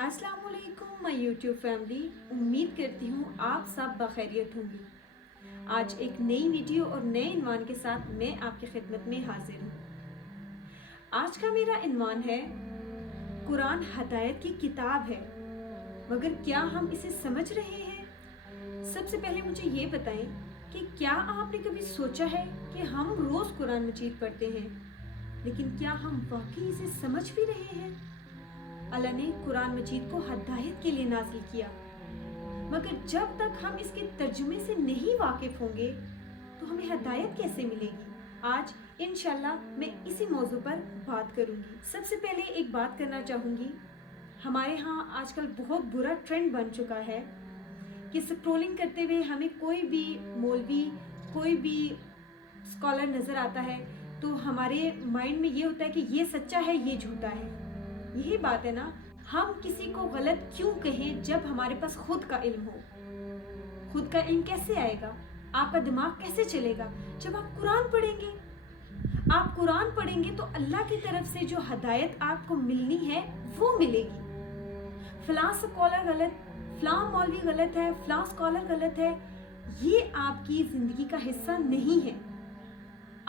अस्सलाम वालेकुम my YouTube family. उम्मीद करती हूँ आप सब बखैरियत होंगी। आज एक नई वीडियो और नए इन्वान के साथ मैं आपकी खिदमत में हाजिर हूँ। आज का मेरा इन्वान है कुरान हदायत की किताब है, मगर क्या हम इसे समझ रहे हैं? सबसे पहले मुझे ये बताएं कि क्या आपने कभी सोचा है कि हम रोज़ कुरान मजीद पढ़ते हैं, लेकिन क्या हम वाकई इसे समझ भी रहे हैं? अल्लाह ने कुरान मजीद को हदायत के लिए नाजिल किया, मगर जब तक हम इसके तर्जुमे से नहीं वाकिफ होंगे तो हमें हदायत कैसे मिलेगी? आज इंशाल्लाह मैं इसी मौजू पर बात करूंगी। सबसे पहले एक बात करना चाहूँगी, हमारे यहाँ आजकल बहुत बुरा ट्रेंड बन चुका है कि स्क्रोलिंग करते हुए हमें कोई भी मौलवी, कोई भी स्कॉलर नज़र आता है तो हमारे माइंड में ये होता है कि ये सच्चा है, ये झूठा है। यही बात है ना, हम किसी को गलत क्यों कहें जब हमारे पास खुद का इल्म हो? खुद का इल्म कैसे आएगा? आपका दिमाग कैसे चलेगा? जब आप कुरान पढ़ेंगे। आप कुरान पढ़ेंगे तो अल्लाह की तरफ से जो हदायत आपको मिलनी है वो मिलेगी। फलां स्कॉलर गलत, फलां मौलवी गलत है, फलां स्कॉलर गलत है, ये आपकी जिंदगी का हिस्सा नहीं है।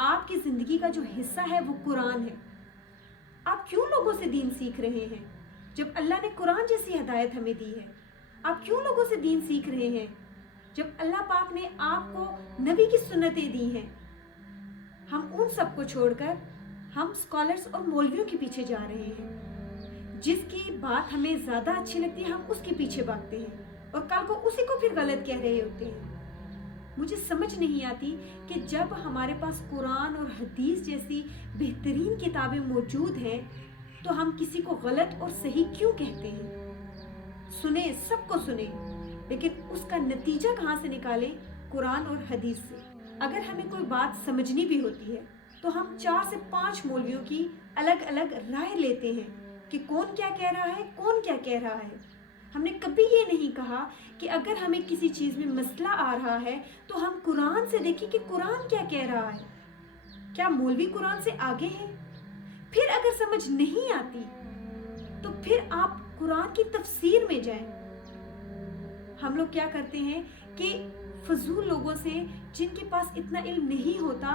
आपकी जिंदगी का जो हिस्सा है वो कुरान है। आप क्यों लोगों से दीन सीख रहे हैं जब अल्लाह ने कुरान जैसी हदायत हमें दी है? आप क्यों लोगों से दीन सीख रहे हैं जब अल्लाह पाक ने आपको नबी की सुन्नतें दी हैं? हम उन सब को छोड़कर हम स्कॉलर्स और मौलवियों के पीछे जा रहे हैं। जिसकी बात हमें ज़्यादा अच्छी लगती है हम उसके पीछे भागते हैं और कल को उसी को फिर गलत कह रहे होते हैं। मुझे समझ नहीं आती कि जब हमारे पास कुरान और हदीस जैसी बेहतरीन किताबें मौजूद हैं तो हम किसी को गलत और सही क्यों कहते हैं? सुने, सबको सुने, लेकिन उसका नतीजा कहाँ से निकालें? कुरान और हदीस से। अगर हमें कोई बात समझनी भी होती है तो हम 4 से 5 मौलवियों की अलग अलग राय लेते हैं कि कौन क्या कह रहा है, कौन क्या कह रहा है। हमने कभी ये नहीं कहा कि अगर हमें किसी चीज़ में मसला आ रहा है तो हम कुरान से देखें कि कुरान क्या कह रहा है। क्या मौलवी कुरान से आगे हैं? फिर अगर समझ नहीं आती तो फिर आप कुरान की तफसीर में जाएं। हम लोग क्या करते हैं कि फजूल लोगों से, जिनके पास इतना इल्म नहीं होता,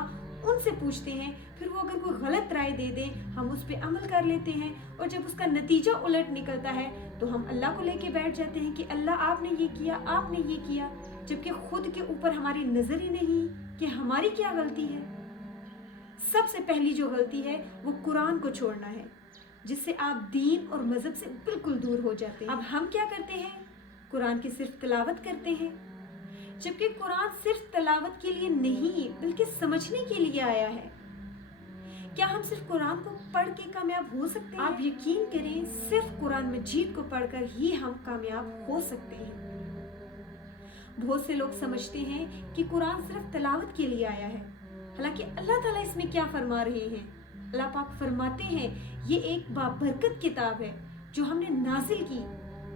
उनसे पूछते हैं, फिर वो अगर कोई गलत राय दे दे हम उस पर अमल कर लेते हैं, और जब उसका नतीजा उलट निकलता है तो हम अल्लाह को लेके बैठ जाते हैं कि अल्लाह आपने ये किया, आपने ये किया, जबकि खुद के ऊपर हमारी नजर ही नहीं कि हमारी क्या गलती है। सबसे पहली जो गलती है वो कुरान को छोड़ना है, जिससे आप दीन और मजहब से बिल्कुल दूर हो जाते हैं। अब हम क्या करते हैं? कुरान की सिर्फ तिलावत करते हैं, जबकि कुरान सिर्फ तिलावत के लिए नहीं बल्कि समझने के लिए आया है। क्या हम सिर्फ कुरान को पढ़ के कामयाब हो सकते हैं? आप यकीन करें, सिर्फ कुरान मजीद को पढ़कर ही हम कामयाब हो सकते हैं। बहुत से लोग समझते हैं कि कुरान सिर्फ तिलावत के लिए आया है, हालांकि अल्लाह ताला इसमें क्या फरमा रहे हैं? अल्लाह पाक फरमाते हैं ये एक बाबरकत किताब है जो हमने नाजिल की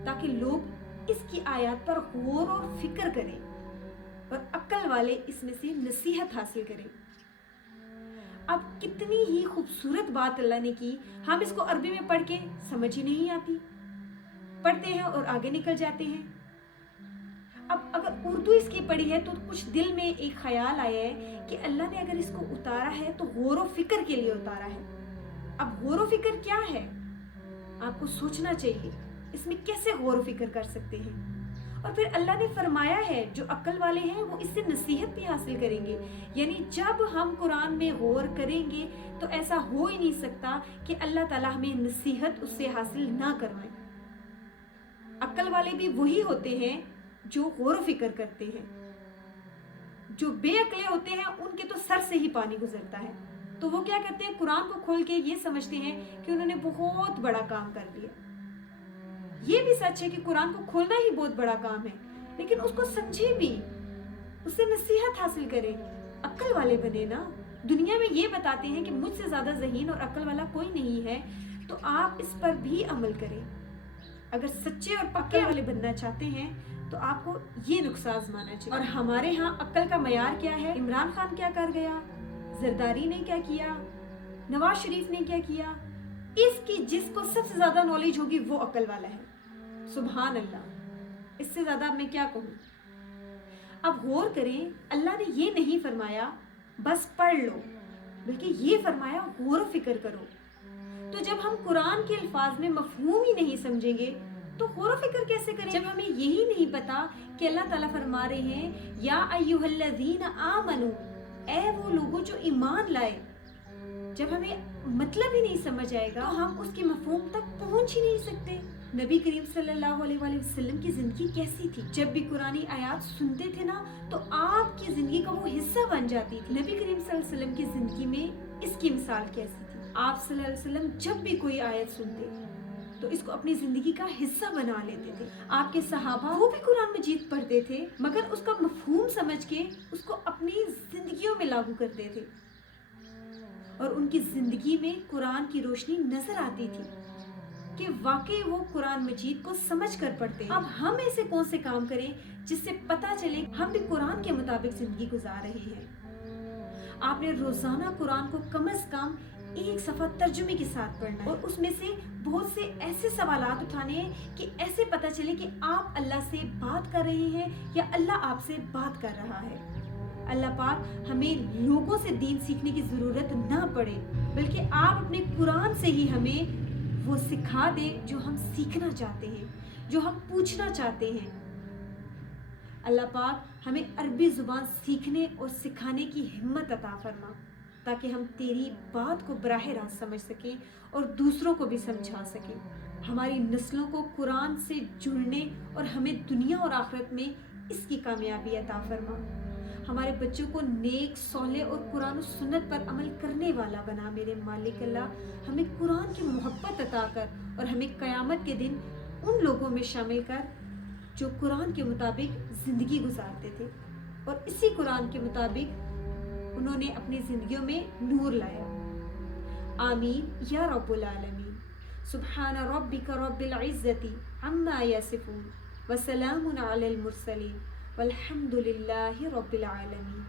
ताकि लोग इसकी आयत पर गौर और फिक्र करें और अक्ल वाले इसमें से नसीहत हासिल करें। अब कितनी ही खूबसूरत बात अल्लाह ने की, हम इसको अरबी में पढ़ के समझ ही नहीं आती, पढ़ते हैं और आगे निकल जाते हैं। अब अगर उर्दू इसकी पढ़ी है तो कुछ दिल में एक ख्याल आया है कि अल्लाह ने अगर इसको उतारा है तो गौर व फिक्र के लिए उतारा है। अब गौर व फिक्र क्या है? आपको सोचना चाहिए, इसमें कैसे गौर व फिक्र कर सकते हैं। और फिर अल्लाह ने फरमाया है जो अक्ल वाले हैं वो इससे नसीहत भी हासिल करेंगे। यानी जब हम कुरान में गौर करेंगे तो ऐसा हो ही नहीं सकता कि अल्लाह ताला हमें नसीहत उससे हासिल ना करवाए। अक्ल वाले भी वही होते हैं जो गौर व फिक्र करते हैं। जो बेअक्ले होते हैं उनके तो सर से ही पानी गुजरता है, तो वो क्या करते हैं? कुरान को खोल के ये समझते हैं कि उन्होंने बहुत बड़ा काम कर दिया। ये भी सच है कि कुरान को खोलना ही बहुत बड़ा काम है, लेकिन उसको समझे भी, उससे नसीहत हासिल करें, अक्ल वाले बने ना। दुनिया में ये बताते हैं कि मुझसे ज्यादा ज़हीन और अक्ल वाला कोई नहीं है, तो आप इस पर भी अमल करें। अगर सच्चे और पक्के वाले बनना चाहते हैं तो आपको ये नुस्खा आजमाना चाहिए। और हमारे यहाँ अक्ल का मयार क्या है? इमरान खान क्या कर गया, जरदारी ने क्या किया, नवाज शरीफ ने क्या किया, इसकी जिसको सबसे ज्यादा नॉलेज होगी वो अक्ल वाला है। سبحان اللہ، اس سے زیادہ میں کیا کہوں۔ اب غور کریں، اللہ نے یہ نہیں فرمایا بس پڑھ لو، بلکہ یہ فرمایا غور و فکر کرو۔ تو جب ہم قرآن کے الفاظ میں مفہوم ہی نہیں سمجھیں گے تو غور و فکر کیسے کریں؟ جب ہمیں یہی نہیں پتا کہ اللہ تعالیٰ فرما رہے ہیں یا ایھا الذین آمنوا، اے وہ لوگوں جو ایمان لائے، جب ہمیں مطلب ہی نہیں سمجھ آئے گا تو ہم اس کے مفہوم تک پہنچ ہی نہیں سکتے۔ نبی کریم صلی اللہ علیہ وآلہ وسلم کی زندگی کیسی تھی؟ جب بھی قرآنی آیات سنتے تھے نا تو آپ کی زندگی کا وہ حصہ بن جاتی تھی۔ نبی کریم صلی اللہ علیہ وسلم کی زندگی میں اس کی مثال کیسی تھی؟ آپ صلی اللہ علیہ وسلم جب بھی کوئی آیت سنتے تو اس کو اپنی زندگی کا حصہ بنا لیتے تھے۔ آپ کے صحابہ وہ بھی قرآن مجید پڑھتے تھے مگر اس کا مفہوم سمجھ کے اس کو اپنی زندگیوں میں لاگو کرتے تھے، اور ان کی زندگی میں قرآن کی روشنی نظر آتی تھی کہ واقعی وہ قرآن مجید کو سمجھ کر پڑھتے ہیں۔ اب ہم ایسے کون سے کام کریں جس سے پتہ چلے ہم بھی قرآن کے مطابق زندگی گزار رہے ہیں۔ آپ نے روزانہ قرآن کو کم از کم ایک صفحہ ترجمے کے ساتھ پڑھنا ہے، اور اس میں سے بہت سے ایسے سوالات اٹھانے ہیں کہ ایسے پتہ چلے کہ آپ اللہ سے بات کر رہے ہیں یا اللہ آپ سے بات کر رہا ہے۔ اللہ پاک ہمیں لوگوں سے دین سیکھنے کی ضرورت نہ پڑے، بلکہ آپ اپنے قرآن سے ہی ہمیں وہ سکھا دے جو ہم سیکھنا چاہتے ہیں، جو ہم پوچھنا چاہتے ہیں۔ اللہ پاک ہمیں عربی زبان سیکھنے اور سکھانے کی ہمت عطا فرما تاکہ ہم تیری بات کو براہ راست سمجھ سکیں اور دوسروں کو بھی سمجھا سکیں۔ ہماری نسلوں کو قرآن سے جڑنے اور ہمیں دنیا اور آخرت میں اس کی کامیابی عطا فرما۔ ہمارے بچوں کو نیک، صالح اور قرآن و سنت پر عمل کرنے والا بنا میرے مالک اللہ۔ ہمیں قرآن کی محبت عطا کر اور ہمیں قیامت کے دن ان لوگوں میں شامل کر جو قرآن کے مطابق زندگی گزارتے تھے اور اسی قرآن کے مطابق انہوں نے اپنی زندگیوں میں نور لایا۔ آمین یا رب العالمین۔ سبحان ربک رب العزت عما یصفون وسلام علی المرسلین والحمد للہ رب العالمین۔